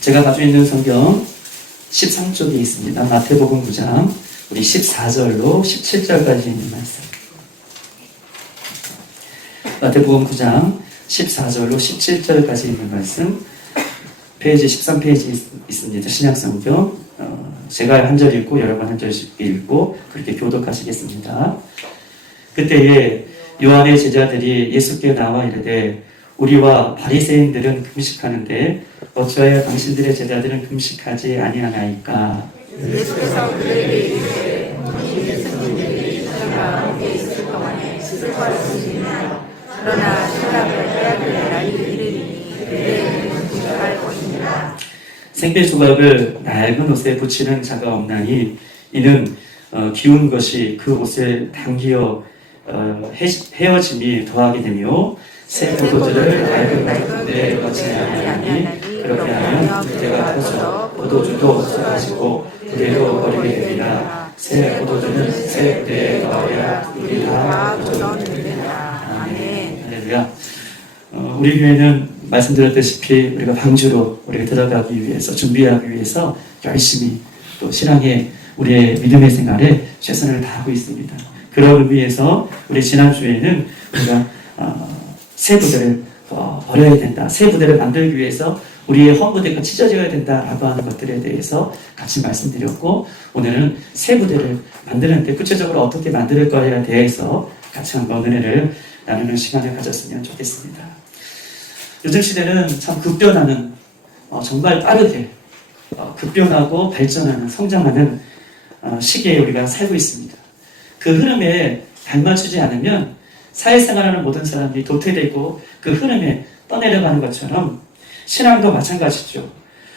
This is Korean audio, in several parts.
제가 가지고 있는 성경 13쪽에 있습니다. 마태복음 9장 우리 14절로 17절까지 있는 말씀. 마태복음 9장 14절로 17절까지 있는 말씀. 페이지 13페이지 있습니다. 신약성경. 제가 한 절 읽고 여러분 한 절씩 읽고 그렇게 교독하시겠습니다. 그때에 요한의 제자들이 예수께 나와 이르되 우리와 바리새인들은 금식하는데 어찌하여 당신들의 제자들은 금식하지 아니하나이까? 예수께서 그들에게 이르시되 너희 성도들이 너희 가운데 있을 동안에 씻을 것을 지니라. 그러나 시간을 해야 될 날이 이르리니 그때에는 금식할 것이니라. 생필 조각을 낡은 옷에 붙이는 자가 없나니 이는 기운 것이 그 옷을 당기어 헤어짐이 더하게 되며 새 포도주를 낡은 때에 넣지 아니하니 그렇게 하면 그때가 터져 포도주도 없어가지고 부대로 버리게 되리라. 새 포도주는 새 부대에 넣어야 우리 다 도전되리라. 아멘. 할렐루야. 우리 교회는 말씀드렸다시피 우리가 방주로 우리가 들어가기 위해서 준비하기 위해서 열심히 또 신앙의 우리의 믿음의 생활에 최선을 다하고 있습니다. 그런 의미에서 우리 지난주에는 우리가 새 부대를 버려야 된다. 새 부대를 만들기 위해서 우리의 헌부대가 찢어져야 된다라고 하는 것들에 대해서 같이 말씀드렸고 오늘은 새 부대를 만드는데 구체적으로 어떻게 만들 거에 대해서 같이 한번 은혜를 나누는 시간을 가졌으면 좋겠습니다. 요즘 시대는 참 급변하는 정말 빠르게 급변하고 발전하는 성장하는 시기에 우리가 살고 있습니다. 그 흐름에 발맞추지 않으면 사회생활하는 모든 사람들이 도태되고 그 흐름에 떠내려가는 것처럼 신앙도 마찬가지죠.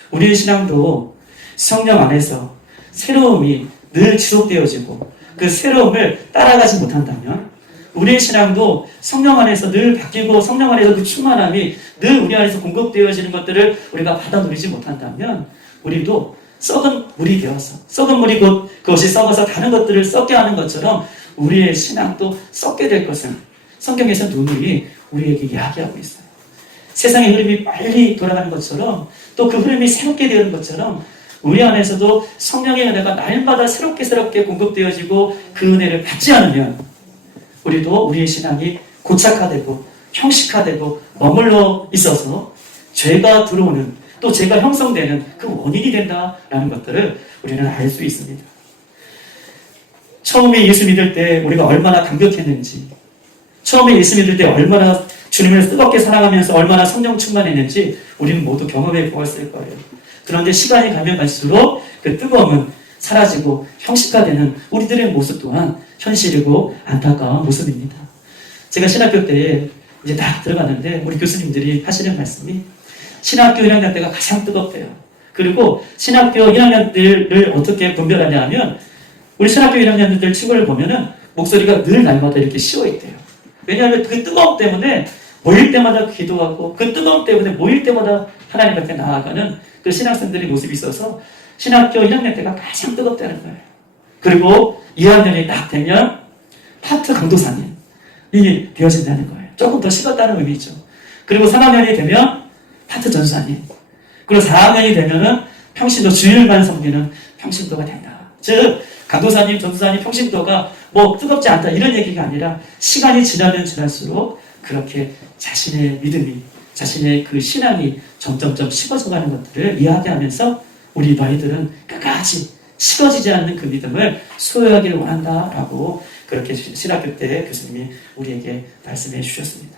우리의 신앙도 성령 안에서 새로움이 늘 지속되어지고 그 새로움을 따라가지 못한다면 우리의 신앙도 성령 안에서 늘 바뀌고 성령 안에서 그 충만함이 늘 우리 안에서 공급되어지는 것들을 우리가 받아 누리지 못한다면 우리도 썩은 물이 되어서 썩은 물이 곧 그것이 썩어서 다른 것들을 썩게 하는 것처럼 우리의 신앙도 썩게 될 것을 성경에서 누누이 우리에게 이야기하고 있어요. 세상의 흐름이 빨리 돌아가는 것처럼 또 그 흐름이 새롭게 되는 것처럼 우리 안에서도 성령의 은혜가 날마다 새롭게 공급되어지고 그 은혜를 받지 않으면 우리도 우리의 신앙이 고착화되고 형식화되고 머물러 있어서 죄가 들어오는 또 죄가 형성되는 그 원인이 된다라는 것들을 우리는 알 수 있습니다. 처음에 예수 믿을 때 우리가 얼마나 감격했는지 처음에 예수 믿을 때 얼마나 주님을 뜨겁게 사랑하면서 얼마나 성령 충만했는지 우리는 모두 경험해 보았을 거예요. 그런데 시간이 가면 갈수록 그 뜨거움은 사라지고 형식화되는 우리들의 모습 또한 현실이고 안타까운 모습입니다. 제가 신학교 때에 이제 딱 들어갔는데 우리 교수님들이 하시는 말씀이 신학교 1학년 때가 가장 뜨겁대요. 그리고 신학교 1학년들을 어떻게 분별하냐 하면 우리 신학교 1학년들 친구를 보면은 목소리가 늘 날마다 이렇게 쉬어있대요. 왜냐하면 그 뜨거움 때문에 모일 때마다 기도하고 그 뜨거움 때문에 모일 때마다 하나님 앞에 나아가는 그 신학생들의 모습이 있어서 신학교 1학년 때가 가장 뜨겁다는 거예요. 그리고 2학년이 딱 되면 파트 강도사님이 되어진다는 거예요. 조금 더 식었다는 의미죠. 그리고 3학년이 되면 파트 전사님. 그리고 4학년이 되면은 평신도 주일만 섬기는 평신도가 된다. 즉 강도사님, 전도사님, 평신도가 뭐 뜨겁지 않다 이런 얘기가 아니라 시간이 지나면 지날수록 그렇게 자신의 믿음이 자신의 그 신앙이 점점점 식어져가는 것들을 이야기하면서 우리 너희들은 끝까지 식어지지 않는 그 믿음을 소유하기를 원한다라고 그렇게 신학교 때 교수님이 우리에게 말씀해 주셨습니다.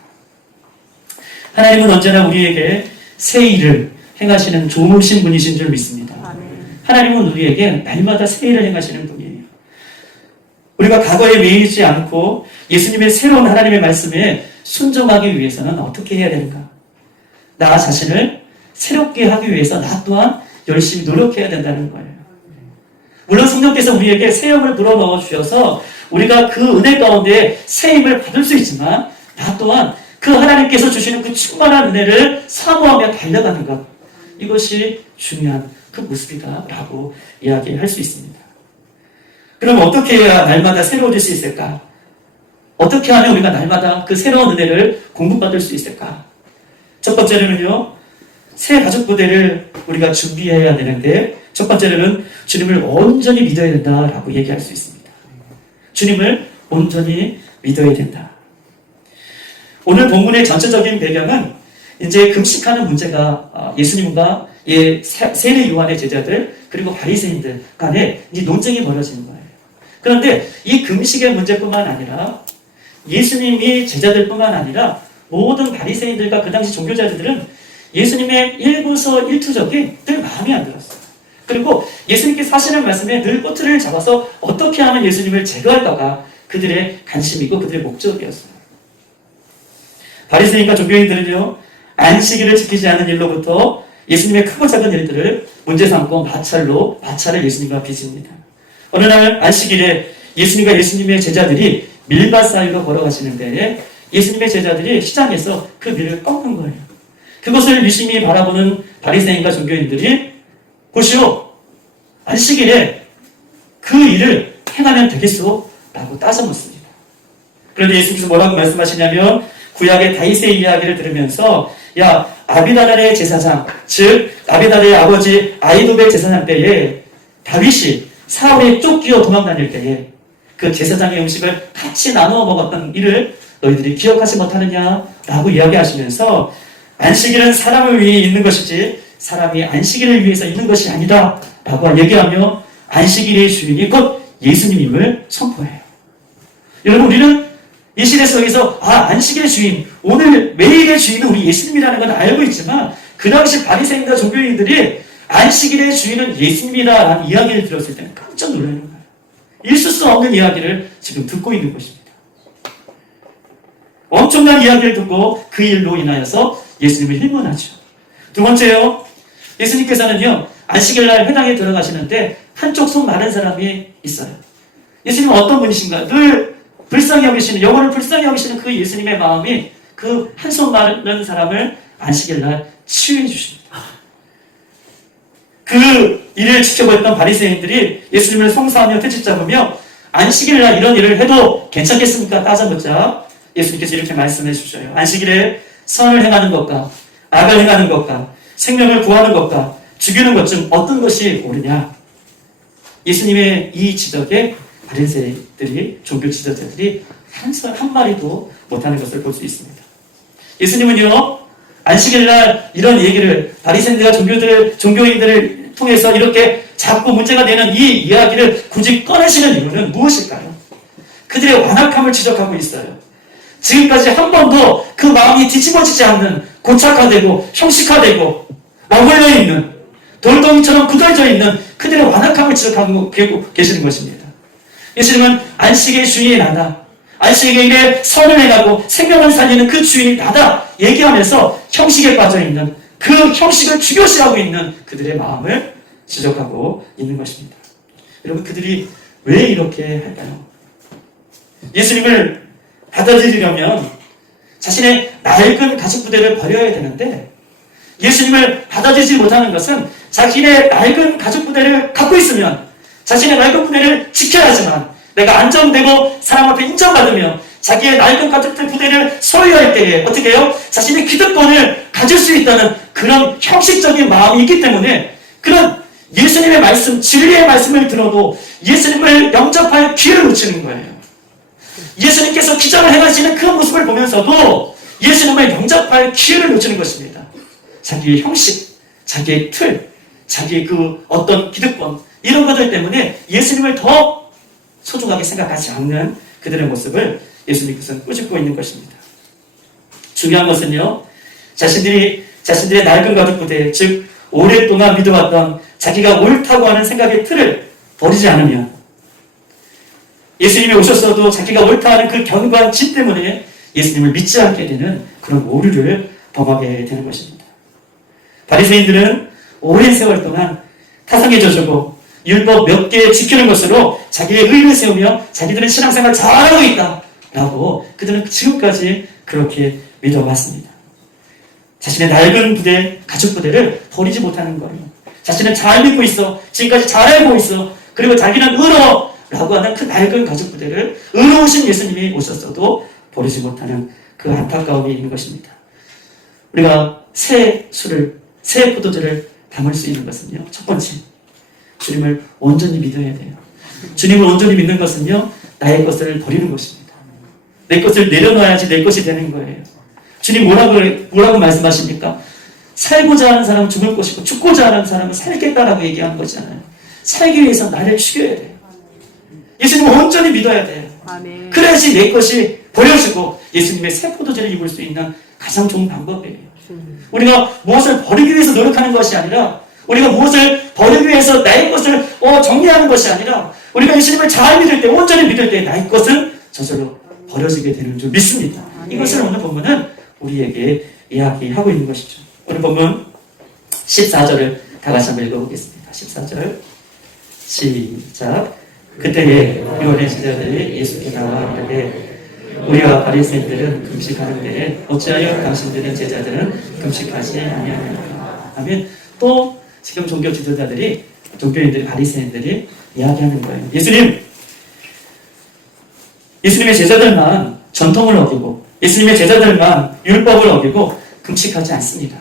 하나님은 언제나 우리에게 새 일을 행하시는 좋으신 분이신 줄 믿습니다. 하나님은 우리에게 날마다 새 일을 행하시는 분이에요. 우리가 과거에 매이지 않고 예수님의 새로운 하나님의 말씀에 순종하기 위해서는 어떻게 해야 되는가? 나 자신을 새롭게 하기 위해서 나 또한 열심히 노력해야 된다는 거예요. 물론 성령께서 우리에게 새 힘을 불어넣어 주셔서 우리가 그 은혜 가운데 새 힘을 받을 수 있지만 나 또한 그 하나님께서 주시는 그 충만한 은혜를 사모하며 달려가는 것 이것이 중요한 그 모습이다라고 이야기할 수 있습니다. 그럼 어떻게 해야 날마다 새로워질 수 있을까? 어떻게 하면 우리가 날마다 그 새로운 은혜를 공급받을 수 있을까? 첫 번째로는요, 새 가족 부대를 우리가 준비해야 되는데 첫 번째로는 주님을 온전히 믿어야 된다라고 얘기할 수 있습니다. 주님을 온전히 믿어야 된다. 오늘 본문의 전체적인 배경은 이제 금식하는 문제가 예수님과 세례 요한의 제자들 그리고 바리새인들 간에 이제 논쟁이 벌어지는 거예요. 그런데 이 금식의 문제뿐만 아니라 예수님이 제자들뿐만 아니라 모든 바리새인들과 그 당시 종교자들은 예수님의 일거수일투족이 늘 마음에 안 들었어요. 그리고 예수님께서 하시는 말씀에 늘 꼬투리를 잡아서 어떻게 하면 예수님을 제거할까가 그들의 관심이고 그들의 목적이었어요. 바리새인과 종교인들은요, 안식일을 지키지 않은 일로부터 예수님의 크고 작은 일들을 문제 삼고 마찰을 예수님과 빚습니다. 어느 날 안식일에 예수님의 제자들이 밀밭 사이로 걸어가시는데 예수님의 제자들이 시장에서 그 밀을 꺾는 거예요. 그것을 유심히 바라보는 바리새인과 종교인들이 보시오, 안식일에 그 일을 행하면 되겠소? 라고 따져 묻습니다. 그런데 예수님께서 뭐라고 말씀하시냐면 구약의 다윗의 이야기를 들으면서 야, 아비다달의 제사장, 즉 아비다달의 아버지 아히도벨 제사장 때에 다윗이 사울에 쫓기어 도망다닐 때에 그 제사장의 음식을 같이 나누어 먹었던 일을 너희들이 기억하지 못하느냐라고 이야기하시면서 안식일은 사람을 위해 있는 것이지 사람이 안식일을 위해서 있는 것이 아니다 라고 얘기하며 안식일의 주인이 곧 예수님임을 선포해요. 여러분, 우리는 이 시대 속에서 안식일의 주인, 오늘 매일의 주인은 우리 예수님이라는 건 알고 있지만 그 당시 바리새인과 종교인들이 안식일의 주인은 예수님이라는 이야기를 들었을 때는 깜짝 놀라는 거예요. 있을 수 없는 이야기를 지금 듣고 있는 것입니다. 엄청난 이야기를 듣고 그 일로 인하여서 예수님을 힐문하죠. 두 번째요, 예수님께서는요, 안식일날 회당에 들어가시는데 한쪽 손 마른 사람이 있어요. 예수님은 어떤 분이신가? 늘 불쌍히 여기시는, 영혼을 불쌍히 여기시는 그 예수님의 마음이 그 한 손 마른 사람을 안식일날 치유해 주십니다. 그 일을 지켜보았던 바리새인들이 예수님을 송사하며 트집 잡으며 안식일날 이런 일을 해도 괜찮겠습니까? 따져보자. 예수님께서 이렇게 말씀해 주셔요. 안식일에 선을 행하는 것과 악을 행하는 것과 생명을 구하는 것과 죽이는 것 중 어떤 것이 옳으냐? 예수님의 이 지적에 바리새인들이, 종교 지도자들이 한마디도 못하는 것을 볼 수 있습니다. 예수님은요, 안식일날 이런 얘기를 바리새인들과 종교인들을 통해서 이렇게 자꾸 문제가 되는 이 이야기를 굳이 꺼내시는 이유는 무엇일까요? 그들의 완악함을 지적하고 있어요. 지금까지 한 번도 그 마음이 뒤집어지지 않는, 고착화되고 형식화되고 머물러 있는, 돌덩이처럼 굳어져 있는 그들의 완악함을 지적하고 계시는 것입니다. 예수님은 안식의 주인이 나다, 안식일에 선을 행하고 생명을 살리는 그 주인이 나다 얘기하면서 형식에 빠져있는, 그 형식을 중요시하고 있는 그들의 마음을 지적하고 있는 것입니다. 여러분, 그들이 왜 이렇게 할까요? 예수님을 받아들이려면 자신의 낡은 가족 부대를 버려야 되는데 예수님을 받아들이지 못하는 것은 자신의 낡은 가족 부대를 갖고 있으면 자신의 낡은 부대를 지켜야 하지만 내가 안정되고 사람 앞에 인정받으며 자기의 낡은 가족 부대를 소유할 때에 어떻게 해요? 자신의 기득권을 가질 수 있다는 그런 형식적인 마음이 있기 때문에 그런 예수님의 말씀, 진리의 말씀을 들어도 예수님을 영접할 기회를 놓치는 거예요. 예수님께서 기적을 행하시는 그 모습을 보면서도 예수님을 영접할 기회를 놓치는 것입니다. 자기의 형식, 자기의 틀, 자기의 그 어떤 기득권, 이런 것들 때문에 예수님을 더 소중하게 생각하지 않는 그들의 모습을 예수님께서는 꾸짖고 있는 것입니다. 중요한 것은요, 자신들의 낡은 가족 부대, 즉 오랫동안 믿어왔던 자기가 옳다고 하는 생각의 틀을 버리지 않으면 예수님이 오셨어도 자기가 옳다 하는 그 견고한 진 때문에 예수님을 믿지 않게 되는 그런 오류를 범하게 되는 것입니다. 바리새인들은 오랜 세월 동안 타성에 젖고 율법 몇 개 지키는 것으로 자기의 의를 세우며 자기들은 신앙생활 잘하고 있다라고 그들은 지금까지 그렇게 믿어왔습니다. 자신의 낡은 부대, 가족 부대를 버리지 못하는 거예요. 자신은 잘 믿고 있어, 지금까지 잘 알고 있어, 그리고 자기는 의로라고 하는 그 낡은 가족 부대를 의로우신 예수님이 오셨어도 버리지 못하는 그 안타까움이 있는 것입니다. 우리가 새 술을 새 포도주를 담을 수 있는 것은요, 첫 번째, 주님을 온전히 믿어야 돼요. 주님을 온전히 믿는 것은요, 나의 것을 버리는 것입니다. 내 것을 내려놔야지 내 것이 되는 거예요. 주님 뭐라고 말씀하십니까? 살고자 하는 사람은 죽을 것이고 죽고자 하는 사람은 살겠다라고 얘기하는 거잖아요. 살기 위해서 나를 죽여야 돼요. 예수님을 온전히 믿어야 돼요. 아멘. 그래야지 내 것이 버려지고 예수님의 새 포도주를 입을 수 있는 가장 좋은 방법이에요. 우리가 무엇을 버리기 위해서 노력하는 것이 아니라, 우리가 무엇을 버리기 위해서 나의 것을 정리하는 것이 아니라, 우리가 예수님을 잘 믿을 때, 온전히 믿을 때 나의 것은 저절로 버려지게 되는 줄 믿습니다. 이것을 오늘 본문은 우리에게 이야기하고 있는 것이죠. 오늘 본문 14절을 다 같이 한번 읽어보겠습니다. 14절 시작. 그때에 요한의 제자들이 예수께 나와 이르되 우리와 바리새인들은 금식하는데 어찌하여 당신들의 제자들은 금식하지 아니하느냐 하면, 또 지금 종교 지도자들이, 종교인들이, 바리새인들이 이야기하는 거예요. 예수님의 제자들만 전통을 어기고 예수님의 제자들만 율법을 어기고 금식하지 않습니다.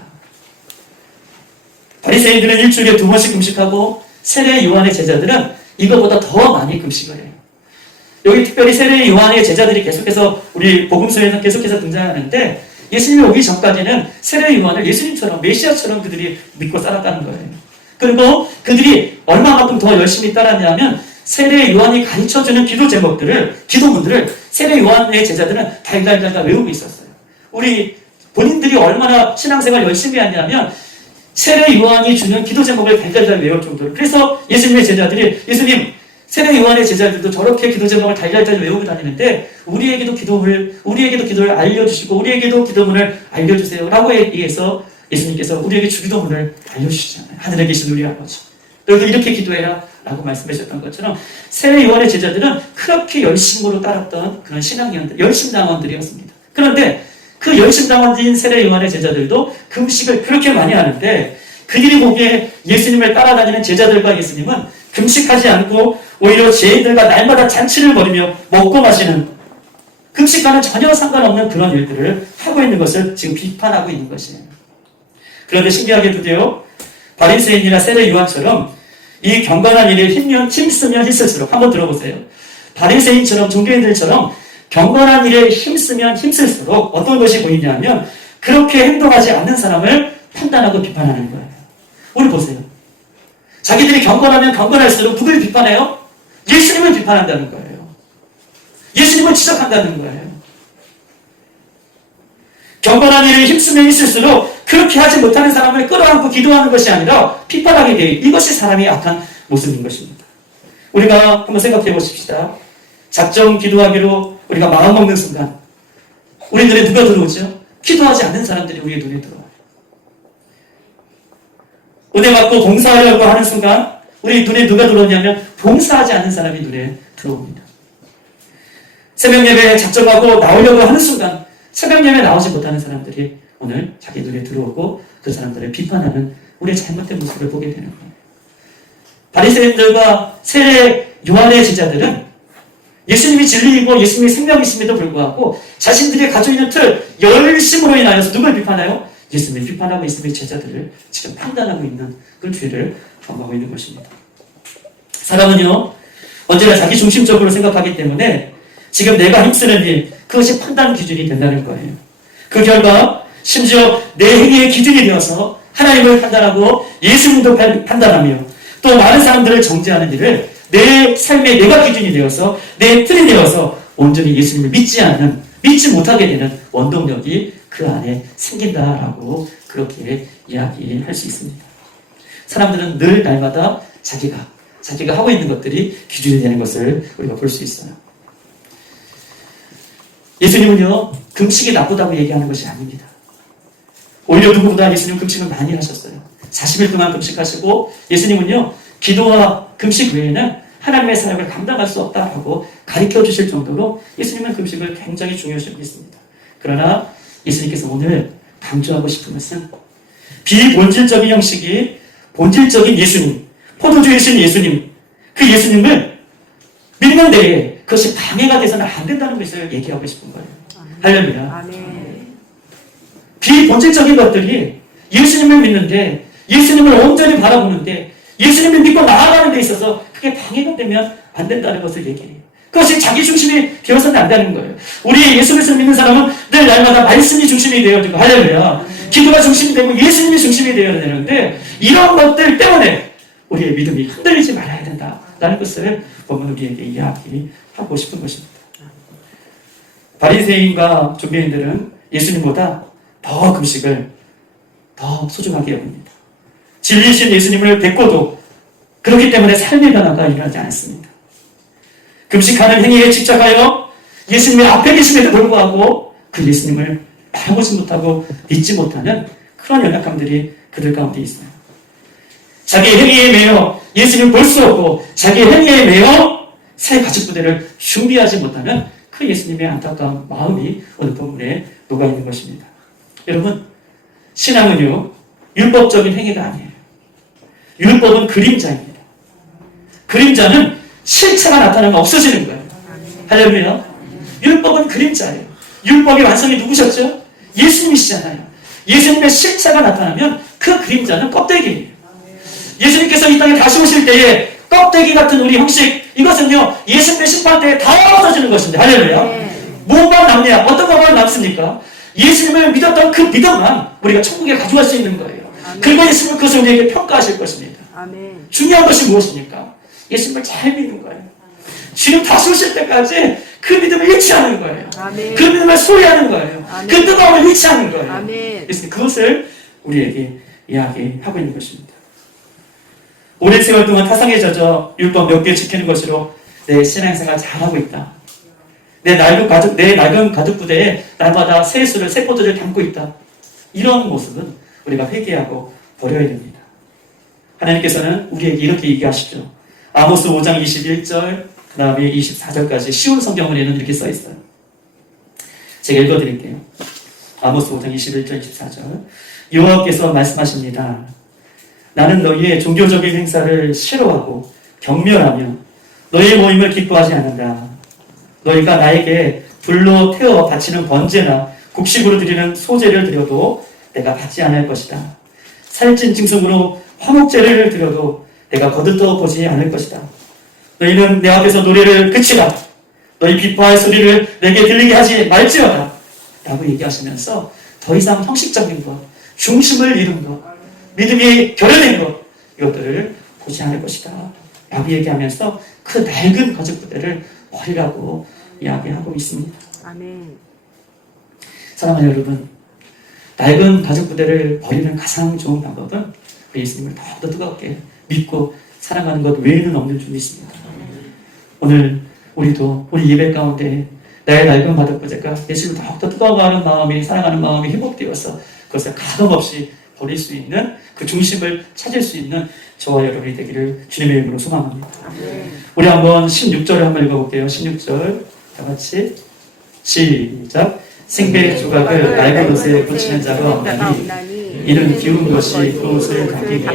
바리새인들은 일주일에 2번씩 금식하고 세례 요한의 제자들은 이거보다 더 많이 금식을 해요. 여기 특별히 세례 요한의 제자들이 계속해서 우리 복음서에서 계속해서 등장하는데, 예수님이 오기 전까지는 세례 요한을 예수님처럼, 메시아처럼 그들이 믿고 살았다는 거예요. 그리고 그들이 얼마만큼 더 열심히 따랐냐면, 세례 요한이 가르쳐주는 기도 제목들을, 기도문들을 세례 요한의 제자들은 달달달 외우고 있었어요. 우리 본인들이 얼마나 신앙생활 열심히 했냐면, 세례 요한이 주는 기도 제목을 달달달 외울 정도로. 그래서 예수님의 제자들이, 예수님, 세례 요한의 제자들도 저렇게 기도 제목을 달달달 외우고 다니는데 우리에게도 기도를 알려주시고 우리에게도 기도문을 알려주세요 라고 얘기해서 예수님께서 우리에게 주기도문을 알려주시잖아요. 하늘에 계신 우리 아버지, 너희도 이렇게 기도해라 라고 말씀하셨던 것처럼, 세례 요한의 제자들은 그렇게 열심으로 따랐던 그런 신앙인들, 열심당원들이었습니다. 그런데 그 열심당원인 세례 요한의 제자들도 금식을 그렇게 많이 하는데, 그들이 보기에 예수님을 따라다니는 제자들과 예수님은 금식하지 않고 오히려 죄인들과 날마다 잔치를 벌이며 먹고 마시는, 금식과는 전혀 상관없는 그런 일들을 하고 있는 것을 지금 비판하고 있는 것이에요. 그런데 신기하게도요, 바리새인이나 세례 요한처럼 이 경건한 일에 힘쓰면 힘쓸수록, 한번 들어보세요. 바리새인처럼, 종교인들처럼 경건한 일에 힘쓰면 힘쓸수록 어떤 것이 보이냐면, 그렇게 행동하지 않는 사람을 판단하고 비판하는 거예요. 우리 보세요. 자기들이 경건하면 경건할수록 누구를 비판해요? 예수님을 비판한다는 거예요. 예수님을 지적한다는 거예요. 경건한 일에 힘쓰면 힘쓸수록 그렇게 하지 못하는 사람을 끌어안고 기도하는 것이 아니라 비판하게 돼요. 이것이 사람의 악한 모습인 것입니다. 우리가 한번 생각해 보십시다. 작정 기도하기로 우리가 마음먹는 순간 우리 눈에 누가 들어오죠? 기도하지 않는 사람들이 우리의 눈에 들어와요. 은혜 받고 봉사하려고 하는 순간 우리 눈에 누가 들어오냐면 봉사하지 않는 사람이 눈에 들어옵니다. 새벽 예배에 작정하고 나오려고 하는 순간 새벽 예배에 나오지 못하는 사람들이 오늘 자기 눈에 들어오고 그 사람들을 비판하는 우리의 잘못된 모습을 보게 되는 거예요. 바리새인들과 세례 요한의 제자들은 예수님이 진리이고 예수님이 생명이심에도 불구하고 자신들이 가지고 있는 틀, 열심으로 인하여서 누굴 비판해요? 예수님을 비판하고 예수님의 제자들을 지금 판단하고 있는 그 죄를 경험하고 있는 것입니다. 사람은요, 언제나 자기 중심적으로 생각하기 때문에 지금 내가 힘쓰는 일, 그것이 판단 기준이 된다는 거예요. 그 결과 심지어 내 행위의 기준이 되어서 하나님을 판단하고 예수님도 판단하며 또 많은 사람들을 정죄하는 일을 내 삶의 내가 기준이 되어서 내 틀이 되어서 온전히 예수님을 믿지 못하게 되는 원동력이 그 안에 생긴다라고 그렇게 이야기할 수 있습니다. 사람들은 늘 날마다 자기가 하고 있는 것들이 기준이 되는 것을 우리가 볼 수 있어요. 예수님은요, 금식이 나쁘다고 얘기하는 것이 아닙니다. 오히려 누구보다 예수님 금식을 많이 하셨어요. 40일 동안 금식하시고 예수님은요, 기도와 금식 외에는 하나님의 사역을 감당할 수 없다라고 가르쳐 주실 정도로 예수님은 금식을 굉장히 중요시 여겼습니다. 그러나 예수님께서 오늘 강조하고 싶은 것은 비본질적인 형식이 본질적인 예수님, 포도주이신 예수님, 그 예수님을 믿는 데에 그것이 방해가 돼서는 안 된다는 것을 얘기하고 싶은 거예요. 할렐루야. 아멘. 비본질적인 것들이 예수님을 믿는데, 예수님을 온전히 바라보는데, 예수님을 믿고 나아가는 데 있어서 그게 방해가 되면 안 된다는 것을 얘기해요. 그것이 자기 중심이 되어서는 안 되는 거예요. 우리 예수 그리스도를 믿는 사람은 늘 날마다 말씀이 중심이 되어야 되고, 할렐루야. 기도가 중심이 되고 예수님이 중심이 되어야 되는데, 이런 것들 때문에 우리의 믿음이 흔들리지 말아야 된다라는 것을 보면 우리에게 이야기하고 싶은 것입니다. 바리새인과 종교인들은 예수님보다 더 금식을 더 소중하게 여깁니다. 진리이신 예수님을 뵙고도 그렇기 때문에 삶의 변화가 일어나지 않습니다. 금식하는 행위에 집착하여 예수님의 앞에 계심에도 불구하고 그 예수님을 바라보지 못하고 믿지 못하는 그런 연약함들이 그들 가운데 있어요. 자기 행위에 매여 예수님을 볼 수 없고 자기 행위에 매여 새 가죽 부대를 준비하지 못하는 그 예수님의 안타까운 마음이 오늘 본문에 녹아있는 것입니다. 여러분, 신앙은요, 율법적인 행위가 아니에요. 율법은 그림자입니다. 그림자는 실체가 나타나면 없어지는 거예요. 할렐루야. 율법은 그림자예요. 율법의 완성이 누구셨죠? 예수님이시잖아요. 예수님의 실체가 나타나면 그 그림자는 껍데기예요. 예수님께서 이 땅에 다시 오실 때에 껍데기 같은 우리 형식, 이것은요, 예수님의 심판 때에 다 없어지는 것입니다. 할렐루야. 무엇만 남냐? 어떤 것만 남습니까? 예수님을 믿었던 그 믿음만 우리가 천국에 가져갈 수 있는 거예요. 그리고 예수님은 그것을 우리에게 평가하실 것입니다. 아멘. 중요한 것이 무엇입니까? 예수님을 잘 믿는 거예요. 주님 다시 오실 때까지 그 믿음을 잃지 않는 거예요. 아멘. 그 믿음을 소유하는 거예요. 아멘. 그 뜨거움을 잃지 않는 거예요. 아멘. 그래서 그것을 우리에게 이야기하고 있는 것입니다. 오랜 세월 동안 타성에 젖어 율법 몇 개 지키는 것으로 내 신앙생활 잘하고 있다. 내 낡은 가죽 부대에 날마다 세수를, 세포들을 담고 있다. 이런 모습은 우리가 회개하고 버려야 됩니다. 하나님께서는 우리에게 이렇게 얘기하시죠. 아모스 5장 21절, 그 다음에 24절까지 쉬운 성경문에는 이렇게 써 있어요. 제가 읽어드릴게요. 아모스 5장 21절, 24절. 여호와께서 말씀하십니다. 나는 너희의 종교적인 행사를 싫어하고 경멸하며 너희의 모임을 기뻐하지 않는다. 너희가 나에게 불로 태워 바치는 번제나 곡식으로 드리는 소제를 드려도 내가 받지 않을 것이다. 살찐 짐승으로 화목제를 드려도 내가 거들떠 보지 않을 것이다. 너희는 내 앞에서 노래를 그치라. 너희 비파의 소리를 내게 들리게 하지 말지어다. 라고 얘기하시면서 더 이상 형식적인 것, 중심을 잃은 것, 믿음이 결여된 것, 이것들을 보지 않을 것이다. 라고 얘기하면서 그 낡은 가죽 부대를 버리라고 이야기하고 있습니다. 아멘. 사랑하는 여러분, 낡은 가죽 부대를 버리는 가장 좋은 방법은 예수님을 더욱더 뜨겁게 믿고 사랑하는 것 외에는 없는 줄이 있습니다. 오늘 우리도 우리 예배 가운데 나의 낡은 가죽 부대가 예수님을 더욱더 뜨거워하는 마음이, 사랑하는 마음이 회복되어서 그것을 가감없이 버릴 수 있는 그 중심을 찾을 수 있는 저와 여러분이 되기를 주님의 이름으로 소망합니다. 우리 한번 16절을 한번 읽어볼게요. 16절 다 같이 시작. 생배 조각을 낡은 옷에 붙이는 자가 없나니 이는 기운 것이 그 옷을 당기기에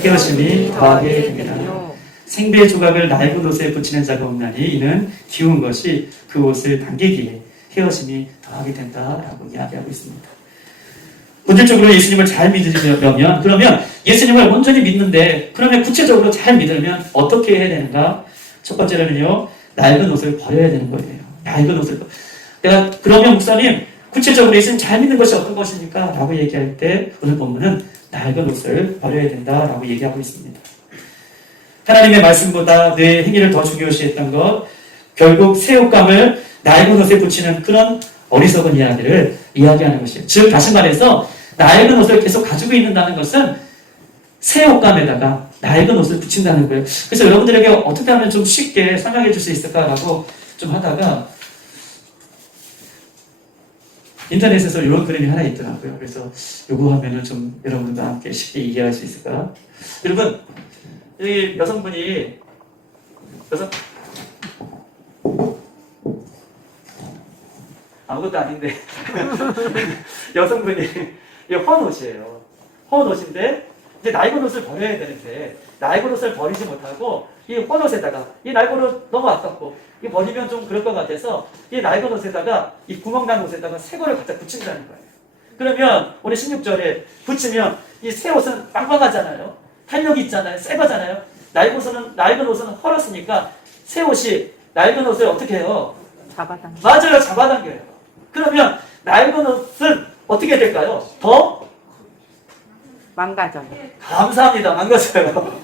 헤어짐이 더하게 됩니다. 생배 조각을 낡은 옷에 붙이는 자가 없나니 이는 기운 것이 그 옷을 당기기에 헤어짐이 더하게 된다라고 이야기하고 있습니다. 본질적으로 예수님을 잘 믿으려면, 그러면 예수님을 온전히 믿는데, 그러면 구체적으로 잘 믿으려면 어떻게 해야 되는가? 첫 번째로는요, 낡은 옷을 버려야 되는 거예요. 낡은 옷을. 내가, 그러면 목사님, 구체적으로 예수님 잘 믿는 것이 어떤 것입니까? 라고 얘기할 때, 오늘 본문은 낡은 옷을 버려야 된다라고 얘기하고 있습니다. 하나님의 말씀보다 내 행위를 더 중요시했던 것, 결국 새 옷감을 낡은 옷에 붙이는 그런 어리석은 이야기를 이야기하는 것이에요. 즉, 다시 말해서 낡은 옷을 계속 가지고 있는다는 것은 새 옷감에다가 낡은 옷을 붙인다는 거예요. 그래서 여러분들에게 어떻게 하면 좀 쉽게 설명해 줄 수 있을까라고 좀 하다가 인터넷에서 이런 그림이 하나 있더라고요. 그래서 이거 하면은 좀 여러분들과 함께 쉽게 이해할 수 있을까? 여러분, 이 여성분이 아무것도 아닌데 여성분이 이게 헌옷이에요. 헌옷인데 이제 낡은 옷을 버려야 되는데 낡은 옷을 버리지 못하고 이 헌옷에다가 이 낡은 옷 너무 아깝고 이 버리면 좀 그럴 것 같아서 이 낡은 옷에다가 이 구멍난 옷에다가 새 거를 갖다 붙인다는 거예요. 그러면 우리 16절에 붙이면 이 새 옷은 빵빵하잖아요. 탄력이 있잖아요. 새 거잖아요. 낡은 옷은 헐었으니까 새 옷이 낡은 옷을 어떻게 해요? 잡아당겨. 맞아요. 잡아당겨요. 그러면 낡은 옷은 어떻게 될까요? 더 망가져요. 감사합니다. 망가져요.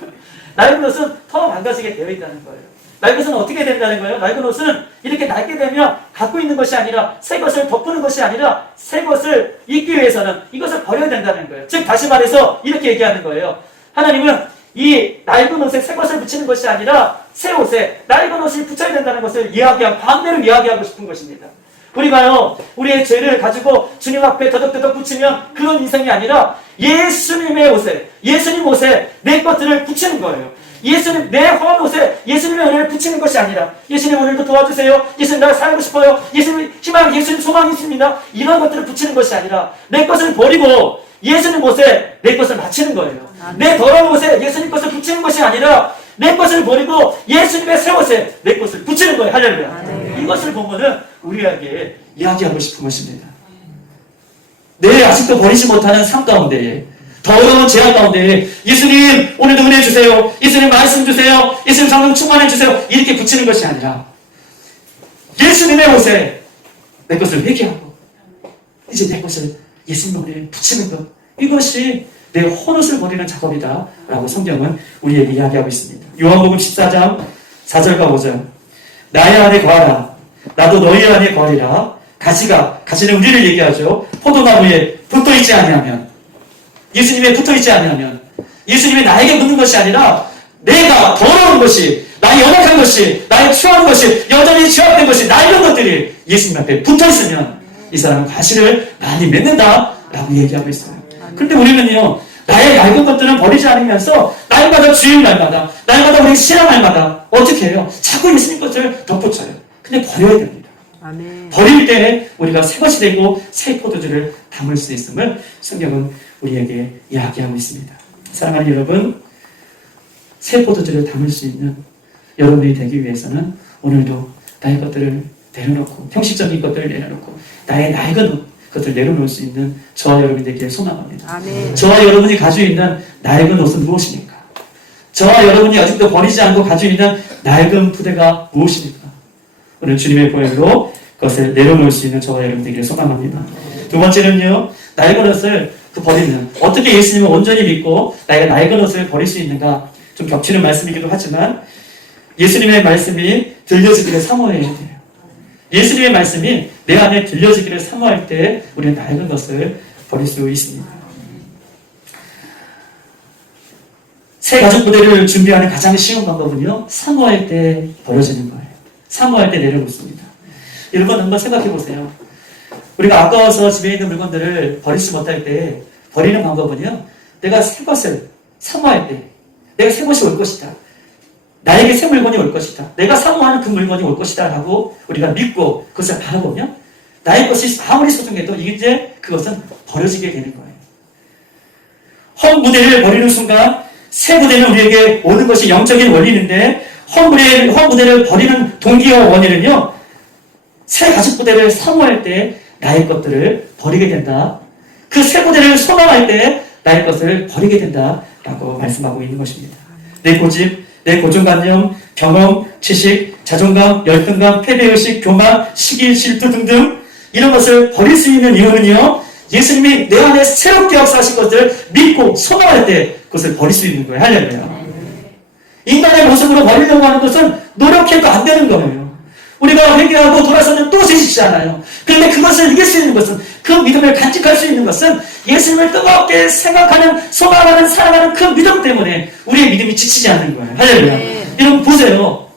낡은 옷은 더 망가지게 되어 있다는 거예요. 낡은 옷은 어떻게 된다는 거예요? 낡은 옷은 이렇게 낡게 되면 갖고 있는 것이 아니라 새 것을 덮는 것이 아니라 새 것을 입기 위해서는 이것을 버려야 된다는 거예요. 즉 다시 말해서 이렇게 얘기하는 거예요. 하나님은 이 낡은 옷에 새 것을 붙이는 것이 아니라 새 옷에 낡은 옷을 붙여야 된다는 것을 반대로 이야기하고 싶은 것입니다. 우리가요, 우리의 죄를 가지고 주님 앞에 더덕더덕 붙이면 그런 인생이 아니라 예수님 옷에 내 것들을 붙이는 거예요. 내 허한 옷에 예수님의 은혜를 붙이는 것이 아니라 예수님 오늘도 도와주세요. 예수님 나 살고 싶어요. 예수님 희망, 예수님 소망이 있습니다. 이런 것들을 붙이는 것이 아니라 내 것을 버리고 예수님 옷에 내 것을 맞추는 거예요. 내 더러운 옷에 예수님 것을 붙이는 것이 아니라 내 것을 버리고 예수님의 새 옷에 내 것을 붙이는 거예요. 할렐루야. 이것을 보면은 우리에게 이야기하고 싶은 것입니다. 내 아직도 버리지 못하는 삶 가운데에 더러운 죄악 가운데 예수님 오늘도 은혜 주세요. 예수님 말씀 주세요. 예수님 성령 충만해 주세요. 이렇게 붙이는 것이 아니라 예수님의 옷에 내 것을 회개하고 이제 내 것을 예수님 옷에 붙이는 것, 이것이 내 헌옷을 버리는 작업이다 라고 성경은 우리에게 이야기하고 있습니다. 요한복음 14장 4절과 5절 나의 안에 거하라 나도 너희 안에 거하리라. 가시는 우리를 얘기하죠. 포도나무에 붙어있지 아니하면, 예수님에 붙어있지 아니하면, 예수님이 나에게 붙는 것이 아니라 내가 더러운 것이, 나의 연약한 것이, 나의 추한 것이, 여전히 죄악된 것이, 나 이런 것들이 예수님 앞에 붙어있으면 이 사람은 가시를 많이 맺는다 라고 얘기하고 있어요. 그런데 우리는요, 나의 낡은 것들은 버리지 않으면서 날마다 주일 날마다 우리 신앙 날마다 어떻게 해요? 자꾸 예수님 것을 덧붙여요. 근데 버려야 됩니다. 아멘. 버릴 때 우리가 새 것이 되고 새 포도주를 담을 수 있음을 성경은 우리에게 이야기하고 있습니다. 사랑하는 여러분, 새 포도주를 담을 수 있는 여러분이 되기 위해서는 오늘도 나의 것들을 내려놓고, 형식적인 것들을 내려놓고 나의 낡은 것을 내려놓을 수 있는 저와 여러분이 되기를 소망합니다. 아멘. 저와 여러분이 가지고 있는 낡은 옷은 무엇입니까? 저와 여러분이 아직도 버리지 않고 가지고 있는 낡은 부대가 무엇입니까? 오늘 주님의 보혈로 그것을 내려놓을 수 있는 저와 여러분 되기를 소망합니다. 두 번째는요, 낡은 옷을 버리는, 어떻게 예수님을 온전히 믿고 나의 낡은 옷을 버릴 수 있는가, 좀 겹치는 말씀이기도 하지만 예수님의 말씀이 들려지기를 사모해야 돼요. 예수님의 말씀이 내 안에 들려지기를 사모할 때 우리는 낡은 것을 버릴 수 있습니다. 새 가죽 부대를 준비하는 가장 쉬운 방법은요, 사모할 때 버려지는 거예요. 사모할 때 내려놓습니다. 여러분 한번 생각해 보세요. 우리가 아까워서 집에 있는 물건들을 버리지 못할 때 버리는 방법은요, 내가 새 것을 사모할 때 내가 새 것이 올 것이다, 나에게 새 물건이 올 것이다, 내가 사모하는 그 물건이 올 것이다 라고 우리가 믿고 그것을 바라보면 나의 것이 아무리 소중해도 이제 그것은 버려지게 되는 거예요. 헌 부대를 버리는 순간 새 부대는 우리에게 오는 것이 영적인 원리인데, 헌 부대를 버리는 동기와 원인은요, 새 가죽 부대를 사모할 때 나의 것들을 버리게 된다. 그 새 부대를 소망할 때 나의 것을 버리게 된다 라고 말씀하고 있는 것입니다. 내 고집, 내 고정관념, 경험, 지식, 자존감, 열등감, 패배의식, 교만, 시기, 질투 등등 이런 것을 버릴 수 있는 이유는요, 예수님이 내 안에 새롭게 역사하신 것을 믿고 소망할 때 그것을 버릴 수 있는 거예요. 할렐루야. 인간의 모습으로 버리려고 하는 것은 노력해도 안 되는 거예요. 우리가 회개하고 돌아서면 또 죄짓잖아요. 그런데 그것을 이길 수 있는 것은, 그 믿음을 간직할 수 있는 것은 예수님을 뜨겁게 생각하는, 소망하는, 사랑하는 그 믿음 때문에 우리의 믿음이 지치지 않는 거예요. 할렐루야. 여러분 보세요.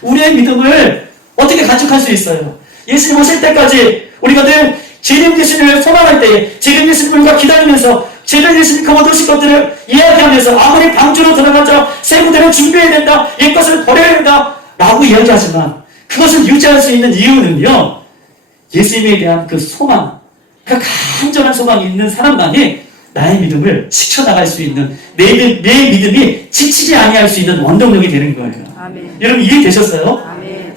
우리의 믿음을 어떻게 간직할 수 있어요? 예수님 오실 때까지 우리가 늘 재림 예수님을 소망할 때에 재림 예수님을 기다리면서 재림 예수님 그 모든 것들을 이야기하면서 아무리 방주로 들어가자 새 무대를 준비해야 된다, 옛것을 버려야 된다 라고 이야기하지만 그것을 유지할 수 있는 이유는요, 예수님에 대한 그 소망, 그 간절한 소망이 있는 사람만이 나의 믿음을 지켜나갈 수 있는, 내 믿음이 지치지 아니할 수 있는 원동력이 되는 거예요. 아멘. 여러분 이해되셨어요? 아멘.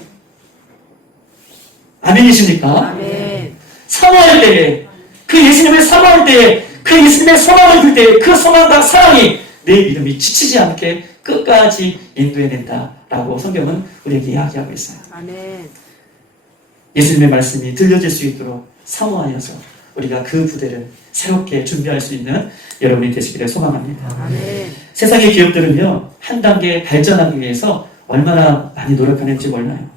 아멘이십니까? 아멘. 사모할 때에 그 예수님을 사모할 때에, 그 예수님의 소망을 들 때에 그 소망과 사랑이 내 믿음이 지치지 않게 끝까지 인도해낸다라고 성경은 우리에게 이야기하고 있어요. 아멘. 예수님의 말씀이 들려질 수 있도록 사모하여서 우리가 그 부대를 새롭게 준비할 수 있는 여러분이 되시기를 소망합니다. 아멘. 세상의 기업들은요, 한 단계 발전하기 위해서 얼마나 많이 노력하는지 몰라요.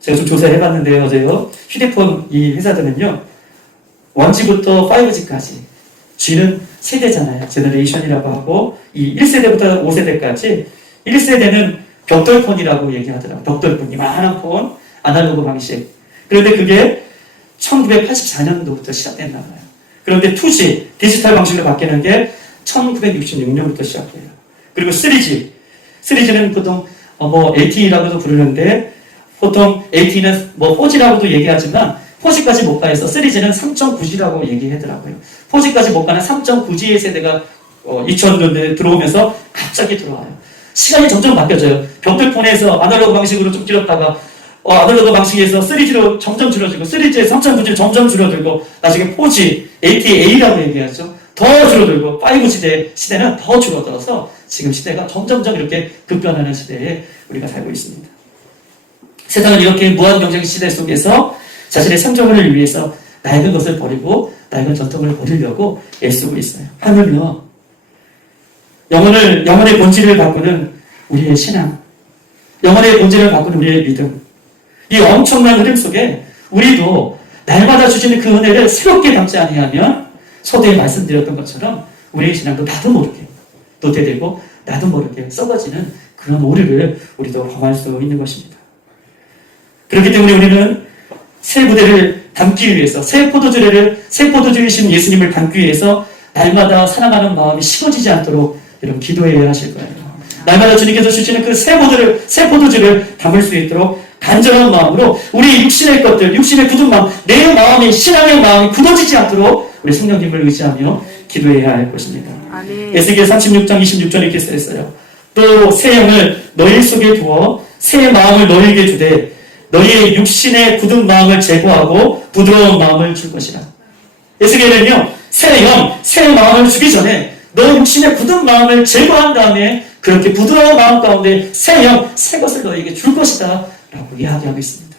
제가 좀 조사해봤는데요, 어제요. 휴대폰 이 회사들은요, 1G부터 5G까지, G는 세대잖아요. 제너레이션이라고 하고, 이 1세대부터 5세대까지, 1세대는 벽돌폰이라고 얘기하더라고요. 벽돌폰, 이만한 폰, 아날로그 방식. 그런데 그게 1984년도부터 시작됐나 봐요. 그런데 2G, 디지털 방식으로 바뀌는 게 1966년부터 시작돼요. 그리고 3G. 3G는 보통 LTE라고도 부르는데, 보통 LTE는 4G라고도 얘기하지만, 4G까지 못 가서 3G는 3.9G라고 얘기하더라고요. 4G까지 못 가는 3.9G의 세대가 2000년대에 들어오면서 갑자기 들어와요. 시간이 점점 바뀌어져요. 벽돌폰에서 아날로그 방식으로 좀 길었다가 아날로그 방식에서 3G로 점점 줄어들고 3G에서 3.9G로 점점 줄어들고 나중에 4G, LTEA라고 얘기하죠. 더 줄어들고 5G 시대는 더 줄어들어서 지금 시대가 점점점 이렇게 급변하는 시대에 우리가 살고 있습니다. 세상은 이렇게 무한 경쟁 시대 속에서 자신의 생존을 위해서 낡은 것을 버리고 낡은 전통을 버리려고 애쓰고 있어요. 하물며 영혼의 본질을 바꾸는 우리의 신앙, 영혼의 본질을 바꾸는 우리의 믿음, 이 엄청난 흐름 속에 우리도 날마다 주시는 그 은혜를 새롭게 담지 아니하면 서두에 말씀드렸던 것처럼 우리의 신앙도 나도 모르게 도태되고 나도 모르게 썩어지는 그런 오류를 우리도 범할 수 있는 것입니다. 그렇기 때문에 우리는 새 부대를 담기 위해서, 새 포도주이신 예수님을 담기 위해서 날마다 사랑하는 마음이 식어지지 않도록 여러분 기도해야 하실 거예요. 날마다 주님께서 주시는 그 새 포도주를 담을 수 있도록 간절한 마음으로 우리 육신의 것들, 육신의 굳은 마음, 내 마음이, 신앙의 마음이 굳어지지 않도록 우리 성령님을 의지하며 기도해야 할 것입니다. 에스겔 36장 26절에 이렇게 써있어요. 또 새 영을 너희 속에 두어 새 마음을 너희에게 주되 너희의 육신의 굳은 마음을 제거하고 부드러운 마음을 줄 것이라. 에스겔은요, 새 영, 새 마음을 주기 전에 너 육신의 굳은 마음을 제거한 다음에 그렇게 부드러운 마음 가운데 새 영, 새 것을 너희에게 줄 것이다 라고 이야기하고 있습니다.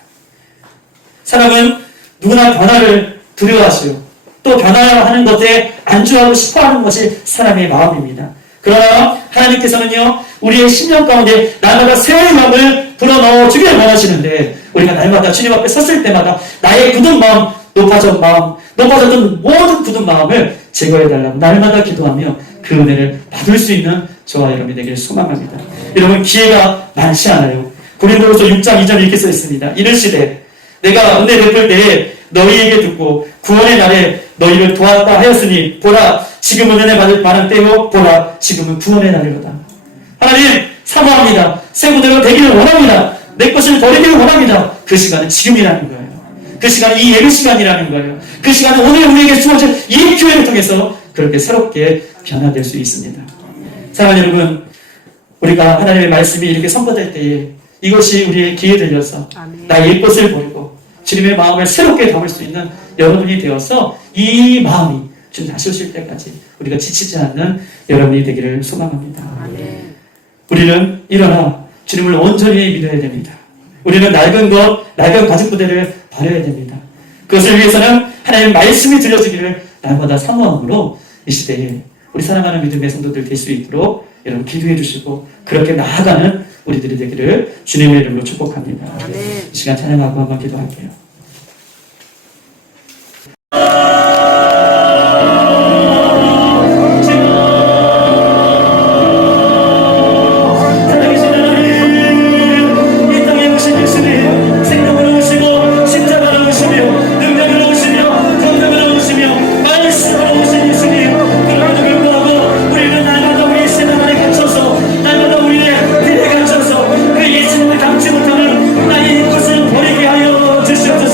사람은 누구나 변화를 두려워하시고 또 변화하는 것에 안주하고 싶어하는 것이 사람의 마음입니다. 그러나 하나님께서는요, 우리의 심령 가운데 날마다 새 마음을 불어넣어 주기를 원하시는데 우리가 날마다 주님 앞에 섰을 때마다 나의 굳은 마음, 높아졌던 모든 굳은 마음을 제거해달라고 날마다 기도하며 그 은혜를 받을 수 있는 저와 여러분이 되기를 소망합니다. 여러분, 기회가 많지 않아요. 고린도후서 6장 2절에 이렇게 써 있습니다. 이르시되 내가 은혜 베풀 때에 너희에게 듣고 구원의 날에 너희를 도왔다 하였으니 보라 지금은 은혜 받을 만한 때요 보라 지금은 구원의 날이로다. 하나님 사모합니다. 새 부대로 되기를 원합니다. 내 것을 버리기를 원합니다. 그 시간은 지금이라는 거예요. 그 시간은 이 예배 시간이라는 거예요. 그 시간은 오늘 우리에게 주어진 이 기회를 통해서 그렇게 새롭게 변화될 수 있습니다. 사랑하는 여러분, 우리가 하나님의 말씀이 이렇게 선포될 때에 이것이 우리의 기회 들려서 나의 것을 버리고 주님의 마음을 새롭게 담을 수 있는 여러분이 되어서 이 마음이 주님 다시 오실 때까지 우리가 지치지 않는 여러분이 되기를 소망합니다. 우리는 일어나 주님을 온전히 믿어야 됩니다. 우리는 낡은 가죽 부대를 버려야 됩니다. 그것을 위해서는 하나님의 말씀이 들려주기를 날마다 사모함으로 이 시대에 우리 사랑하는 믿음의 성도들 될 수 있도록 여러분 기도해 주시고 그렇게 나아가는 우리들이 되기를 주님의 이름으로 축복합니다. 이 시간 찬양하고 한번 기도할게요. 예수님을 닮지 못하는 나의 것을 버리게 하여 주시옵소서.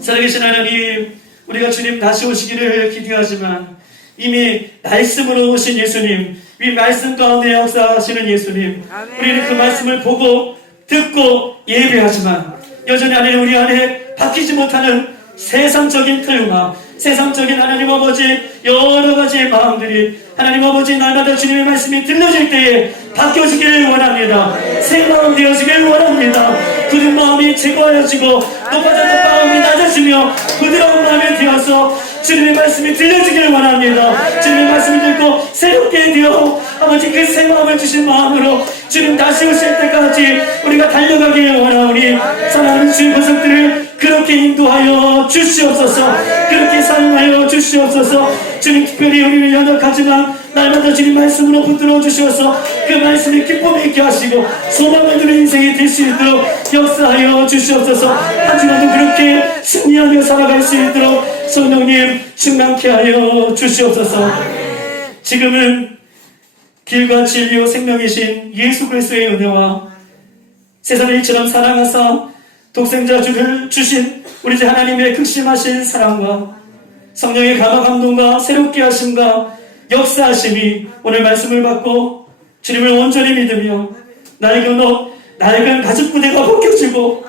살아계신 하나님, 우리가 주님 다시 오시기를 기대하지만 이미 말씀으로 오신 예수님, 이 말씀 가운데 역사하시는 예수님, 아멘. 우리는 그 말씀을 보고 듣고 예배하지만 여전히 하나님 우리 안에 바뀌지 못하는 세상적인 틀과 세상적인 하나님 아버지 여러 가지의 마음들이 하나님 아버지 날마다 주님의 말씀이 들려질 때에 바뀌어지길 원합니다. 새 마음 되어지길 원합니다. 굳은 마음이 제거하여지고 높아졌던 마음이 낮아지며 부드러운 마음이 되어서 주님의 말씀이 들려지길 원합니다. 주님의 말씀을 듣고 새롭게 되어 아버지 그 새 마음을 주신 마음으로 주님 다시 오실 때까지 우리가 달려가길 원하오니 사랑하는 주의 백성들을 그렇게 인도하여 주시옵소서. 그렇게 사용하여 주시옵소서. 주님 특별히 우리를 연약하지만 날마다 주님 말씀으로 붙들어 주셔서 그 말씀이 기쁨이 있게 하시고 소망을 누리는 인생이 될 수 있도록 역사하여 주시옵소서. 한 주간도 그렇게 승리하며 살아갈 수 있도록 성령님 충만케 하여 주시옵소서. 지금은 길과 진리요 생명이신 예수 그리스도의 은혜와 세상을 이처럼 사랑하사 독생자 주를 주신 우리 주 하나님의 극심하신 사랑과 성령의 감화 감동과 새롭게 하심과 역사하심이 오늘 말씀을 받고 주님을 온전히 믿으며 나에게 낡은 가죽 부대가 벗겨지고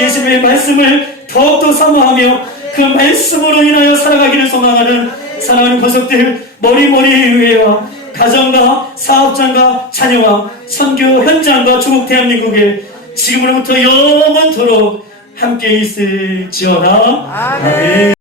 예수님의 말씀을 더욱더 사모하며 그 말씀으로 인하여 살아가기를 소망하는 사랑하는 권속들 머리머리 의회와 가정과 사업장과 자녀와 선교 현장과 조국 대한민국에 지금으로부터 영원토록 함께 있을지어다. 아멘.